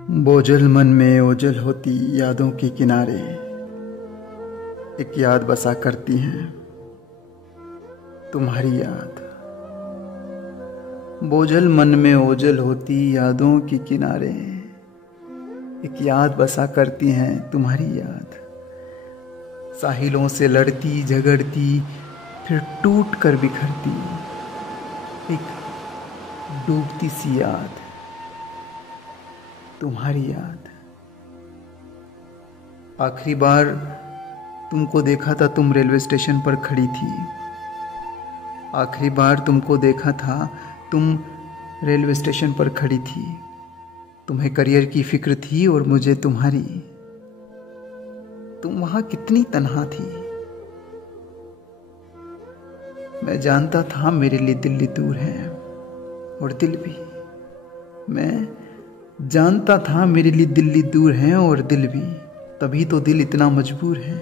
बोझल मन में ओझल होती यादों के किनारे एक याद बसा करती हैं तुम्हारी याद। बोझल मन में ओझल होती यादों के किनारे एक याद बसा करती हैं तुम्हारी याद। साहिलों से लड़ती झगड़ती फिर टूट कर बिखरती एक डूबती सी याद, तुम्हारी याद। आखिरी बार तुमको देखा था तुम रेलवे स्टेशन पर खड़ी थी। आखिरी बार तुमको देखा था तुम रेलवे स्टेशन पर खड़ी थी। तुम्हें करियर की फिक्र थी और मुझे तुम्हारी। तुम वहां कितनी तन्हा थी। मैं जानता था मेरे लिए दिल्ली दूर है और दिल भी। मैं जानता था मेरे लिए दिल्ली दूर है और दिल भी, तभी तो दिल इतना मजबूर है।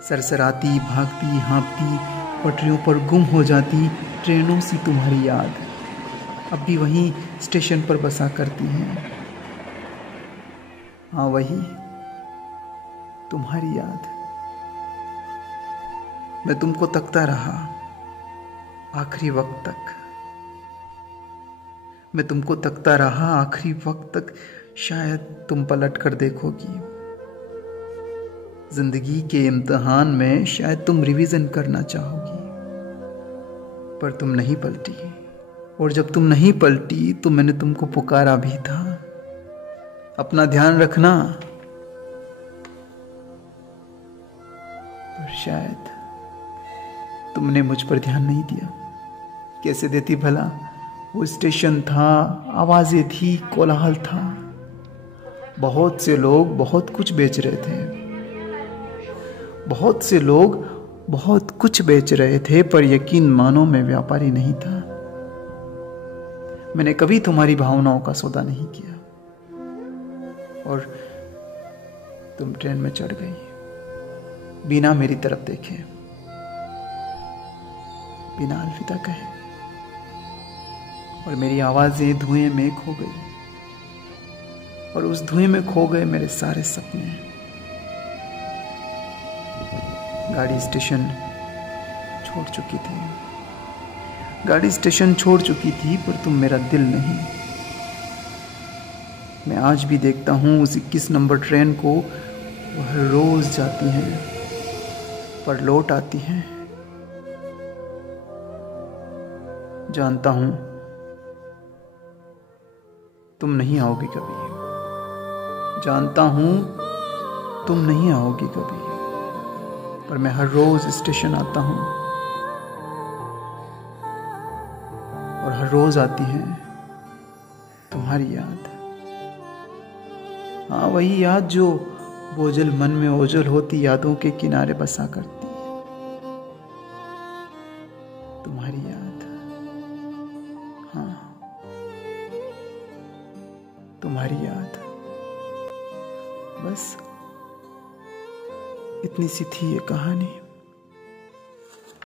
सरसराती भागती हाँपती पटरियों पर गुम हो जाती ट्रेनों सी तुम्हारी याद अब भी वहीं स्टेशन पर बसा करती हैं। हाँ, वही तुम्हारी याद। मैं तुमको तकता रहा आखिरी वक्त तक। मैं तुमको तकता रहा आखिरी वक्त तक। शायद तुम पलट कर देखोगी। जिंदगी के इम्तिहान में शायद तुम रिवीजन करना चाहोगी, पर तुम नहीं पलटी। और जब तुम नहीं पलटी तो मैंने तुमको पुकारा भी था, अपना ध्यान रखना। पर शायद तुमने मुझ पर ध्यान नहीं दिया। कैसे देती भला। वो स्टेशन था, आवाजें थी, कोलाहल था। बहुत से लोग बहुत कुछ बेच रहे थे। बहुत से लोग बहुत कुछ बेच रहे थे, पर यकीन मानो मैं व्यापारी नहीं था। मैंने कभी तुम्हारी भावनाओं का सौदा नहीं किया। और तुम ट्रेन में चढ़ गई बिना मेरी तरफ देखे, बिना अलविदा कहे। और मेरी आवाजें धुएं में खो गई और उस धुएं में खो गए मेरे सारे सपने। गाड़ी स्टेशन छोड़ चुकी थी। गाड़ी स्टेशन छोड़ चुकी थी, पर तुम मेरा दिल नहीं। मैं आज भी देखता हूं उस 21 नंबर ट्रेन को। वह रोज जाती है पर लौट आती है। जानता हूं तुम नहीं आओगी कभी। जानता हूं तुम नहीं आओगी कभी, पर मैं हर रोज स्टेशन आता हूं और हर रोज आती है तुम्हारी याद। हाँ, वही याद जो बोझल मन में ओझल होती यादों के किनारे बसा करती है तुम्हारी याद। हाँ, तुम्हारी याद। बस इतनी सी थी ये कहानी।